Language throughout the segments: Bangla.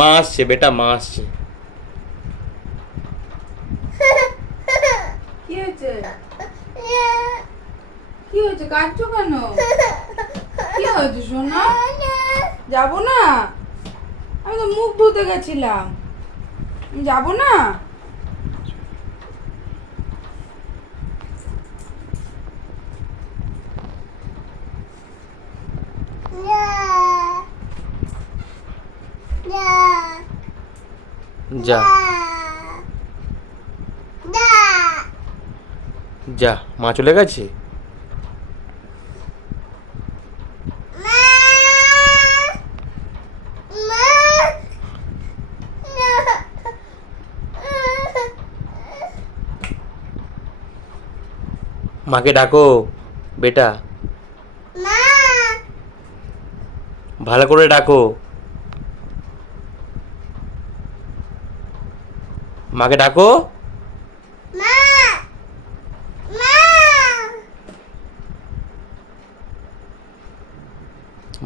মা আসছে বেটা, মা আসছে। কি হয়েছে? কি হয়েছে, কাঁদছো কেন? কি হয়েছে সোনা? যাবো না? আমি তো মুখ ধুতে গেছিলাম, যাবো না? যা যা, মা চলে গেছে। মাকে ডাকো বেটা, ভালো করে ডাকো। মাকে ডাকো।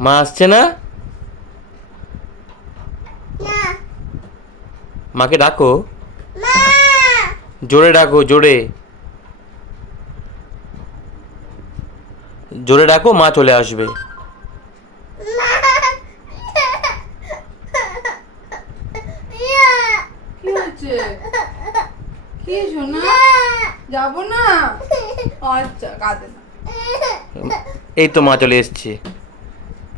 মা আসছে না? মাকে ডাকো, জোরে ডাকো, জোরে জোরে ডাকো, মা চলে আসবে। কি হয়েছে? কি সোনা? যাবো না? আচ্ছা, কাঁদে না। এই তো মা চলে এসছে,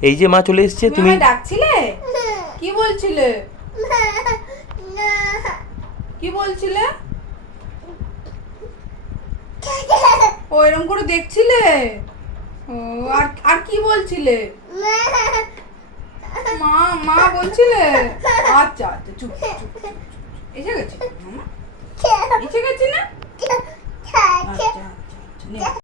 এই যে মা চলে এসছে। তুমি আমায় ডাকছিলে? কি বলছিলে? কি বলছিলে? ও এরকম করে দেখছিলে? ও আর আর কি বলছিলে? মা মা বলছিলে? আচ্ছা আচ্ছা, চুপ চুপ চুপ। এসে গেছি মামা, এসে গেছি না? আচ্ছা আচ্ছা আচ্ছা, নে।